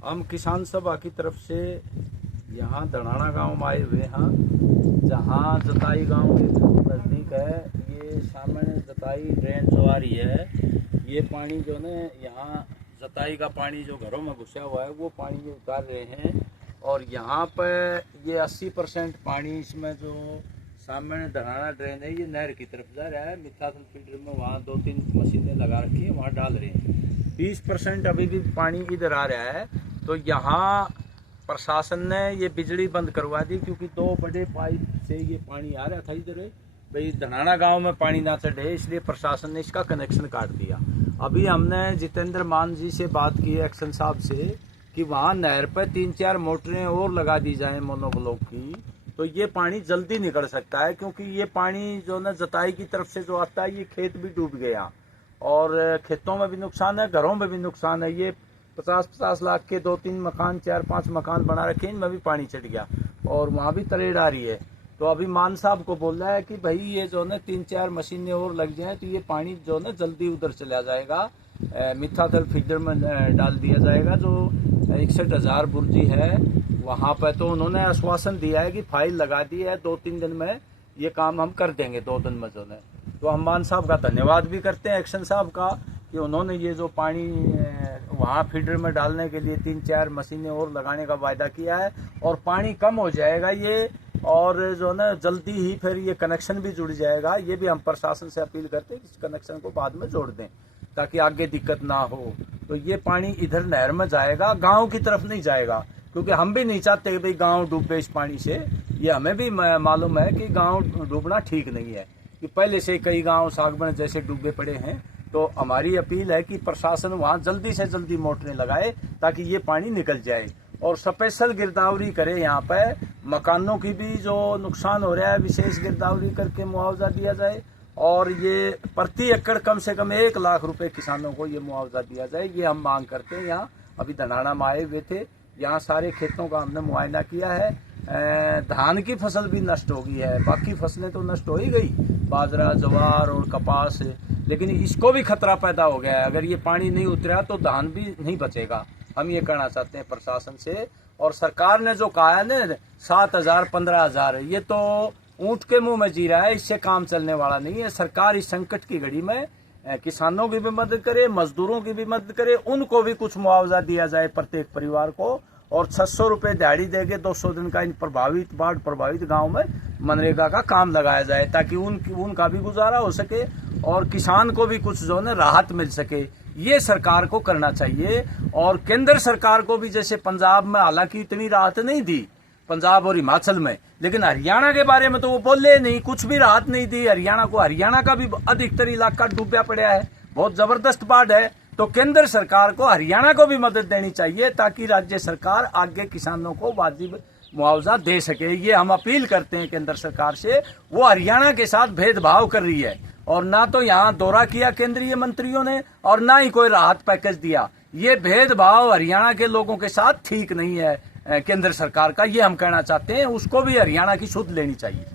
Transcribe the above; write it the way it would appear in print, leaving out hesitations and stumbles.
हम किसान सभा की तरफ से यहाँ धनाना गांव में आए हुए हैं, जहाँ जताई गांव के नज़दीक है। ये सामने जताई ड्रेन जो आ रही है, ये पानी जो है यहाँ जताई का पानी जो घरों में घुसा हुआ है वो पानी ये उतार रहे हैं। और यहाँ पर ये 80% पानी इसमें जो सामने धनाना ड्रेन है ये नहर की तरफ जा रहा है। मिथासल फिल्टर में वहाँ 2-3 मशीनें लगा रखी है, वहाँ डाल रहे हैं। 20% अभी भी पानी इधर आ रहा है। तो यहाँ प्रशासन ने ये बिजली बंद करवा दी, क्योंकि 2 बड़े पाइप से ये पानी आ रहा था इधर भाई धनाना गांव में पानी ना चढ़े, इसलिए प्रशासन ने इसका कनेक्शन काट दिया। अभी हमने जितेंद्र मान जी से बात की है, एक्शन साहब से, कि वहाँ नहर पर 3-4 मोटरें और लगा दी जाएं मोनोब्लॉक की, तो ये पानी जल्दी निकल सकता है। क्योंकि ये पानी जो ना जताई की तरफ से जो आता है, ये खेत भी डूब गया और खेतों में भी नुकसान है, घरों में भी नुकसान है। ये 50-50 लाख के 2-3 मकान, 4-5 मकान बना रखे, इनमें भी पानी चढ़ गया और वहाँ भी तरेड़ आ रही है। तो अभी मान साहब को बोल रहा है कि भाई ये जो है 3-4 मशीनें और लग जाए तो ये पानी जो है जल्दी उधर चला जाएगा, मिथासल फीडर में डाल दिया जाएगा। जो 61,000 बुर्जी है वहाँ पर, तो उन्होंने आश्वासन दिया है कि फाइल लगा दी है, 2-3 दिन में ये काम हम कर देंगे, 2 दिन में जो है। तो हम मान साहब का धन्यवाद भी करते हैं, एक्शन साहब का, कि उन्होंने ये जो पानी वहाँ फीडर में डालने के लिए 3-4 मशीनें और लगाने का वायदा किया है। और पानी कम हो जाएगा ये, और जो है ना जल्दी ही फिर ये कनेक्शन भी जुड़ जाएगा। ये भी हम प्रशासन से अपील करते हैं कि इस कनेक्शन को बाद में जोड़ दें ताकि आगे दिक्कत ना हो। तो ये पानी इधर नहर में जाएगा, गाँव की तरफ नहीं जाएगा, क्योंकि हम भी नहीं चाहते कि भाई गाँव डूबे इस पानी से। ये हमें भी मालूम है कि गाँव डूबना ठीक नहीं है, कि पहले से कई गाँव सागबन जैसे डूबे पड़े हैं। तो हमारी अपील है कि प्रशासन वहाँ जल्दी से जल्दी मोटरें लगाए ताकि ये पानी निकल जाए, और स्पेशल गिरदावरी करे। यहाँ पे मकानों की भी जो नुकसान हो रहा है, विशेष गिरदावरी करके मुआवजा दिया जाए। और ये प्रति एकड़ कम से कम 1 लाख रुपए किसानों को ये मुआवजा दिया जाए, ये हम मांग करते हैं। यहाँ अभी धनाना में आए हुए थे, यहाँ सारे खेतों का हमने मुआयना किया है। धान की फसल भी नष्ट हो गई है, बाकी फसलें तो नष्ट हो ही गई, बाजरा, ज्वार और कपास, लेकिन इसको भी खतरा पैदा हो गया है। अगर ये पानी नहीं उतरा तो धान भी नहीं बचेगा। हम ये कहना चाहते हैं प्रशासन से। और सरकार ने जो कहा है ना 7,000 15,000, ये तो ऊंट के मुंह में जी रहा है, इससे काम चलने वाला नहीं है। सरकार इस संकट की घड़ी में किसानों की भी मदद करे, मजदूरों की भी मदद करे, उनको भी कुछ मुआवजा दिया जाए प्रत्येक परिवार को। और 600 रुपये दिहाड़ी देके 200 दिन का इन प्रभावित बाढ़ प्रभावित गांव में मनरेगा का काम लगाया जाए, ताकि उनका भी गुजारा हो सके और किसान को भी कुछ जो है राहत मिल सके। ये सरकार को करना चाहिए। और केंद्र सरकार को भी, जैसे पंजाब में हालांकि इतनी राहत नहीं दी, पंजाब और हिमाचल में, लेकिन हरियाणा के बारे में तो वो बोले नहीं, कुछ भी राहत नहीं दी हरियाणा को। हरियाणा का भी अधिकतर इलाका डूबा पड़ा है, बहुत जबरदस्त बाढ़ है। तो केंद्र सरकार को हरियाणा को भी मदद देनी चाहिए ताकि राज्य सरकार आगे किसानों को वाजिब मुआवजा दे सके। ये हम अपील करते हैं केंद्र सरकार से। वो हरियाणा के साथ भेदभाव कर रही है, और ना तो यहाँ दौरा किया केंद्रीय मंत्रियों ने और ना ही कोई राहत पैकेज दिया। ये भेदभाव हरियाणा के लोगों के साथ ठीक नहीं है केंद्र सरकार का, ये हम कहना चाहते हैं। उसको भी हरियाणा की सुध लेनी चाहिए।